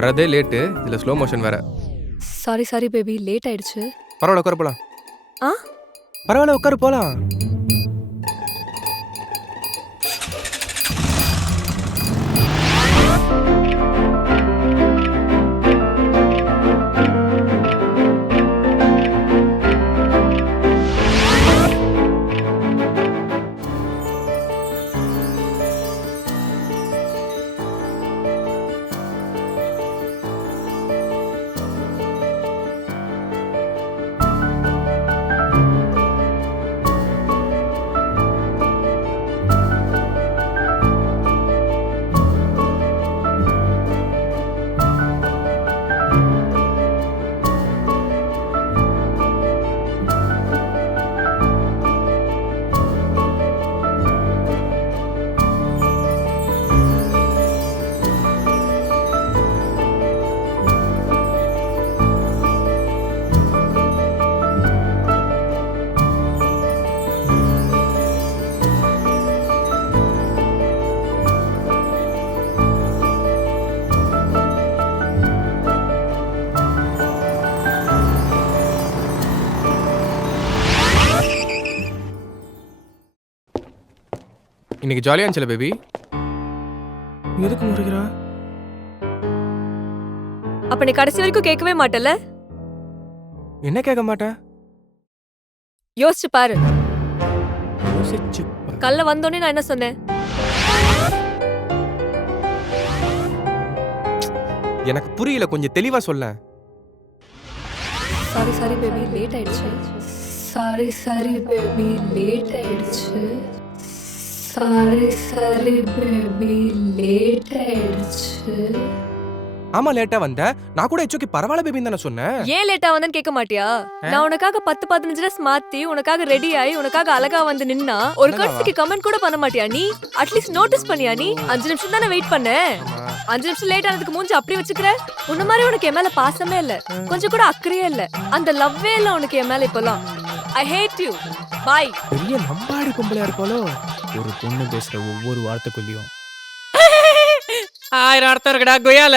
வரதே லேட்டு, இதில் slow motion வேற. சாரி சாரி பேபி, லேட் ஆயிடுச்சு. பரவாயில்ல, உட்காரு போலாம். ஆ பரவாயில்ல, உட்காரு போலாம். இன்னைக்கு ஜாலியாக இருந்துச்சுல பேபி? எதுக்கு முறைகிறா? அப்ப நீ கடைசி வரைக்கும் கேட்கவே மாட்டல? என்ன கேட்க மாட்டேன்? யோசிச்சு பாரு. யோசிச்சு பாரு. கல்ல வந்தோடனே நான் என்ன சொன்னேன்? எனக்கு புரியல, கொஞ்சம் தெளிவா சொல்ல. சாரி சாரி பேபி, லேட் ஆயிடுச்சு. சாரி சாரி பேபி, லேட் ஆயிடுச்சு. சாரி சாரி பேபி, லேட் ஆயிடுச்சு. ஆமா, லேட்டா வந்தேன். நான் கூட இட்ஸ் ஓகே, பரவாயில்ல பேபின்னு தானே சொன்னேன். ஏன் லேட்டா வந்தேன்னு கேட்க மாட்டியா? நான் உனக்காக 10-15 ட்ரெஸ் மாத்தி உனக்காக ரெடி ஆயி உனக்காக அழகா வந்து நின்னா ஒரு கட்சிக்கு கமெண்ட் கூட பண்ண மாட்டியா நீ? அட்லீஸ்ட் நோட்டீஸ் பண்ணியா நீ? 5 நிமிஷம் தானே வெயிட் பண்ண. 5 நிமிஷம் லேட் ஆனதுக்கு மூஞ்சி அப்படி வச்சுக்கிற? உன்ன மாதிரி உனக்கு என் மேல பாசமே இல்ல, கொஞ்சம் கூட அக்கறையே இல்ல, அந்த லவ்வே இல்ல உனக்கு என் மேல இப்பலாம். ஐ ஹேட் யூ. பை. பெரிய நம்பாடி பொம்பளையா இருப்பாளோ? ஒரு பொண்ணு பேசுற ஒவ்வொரு வார்த்தைக்குள்ளயும் 1000 அர்த்தம் இருக்குடா கொய்யால.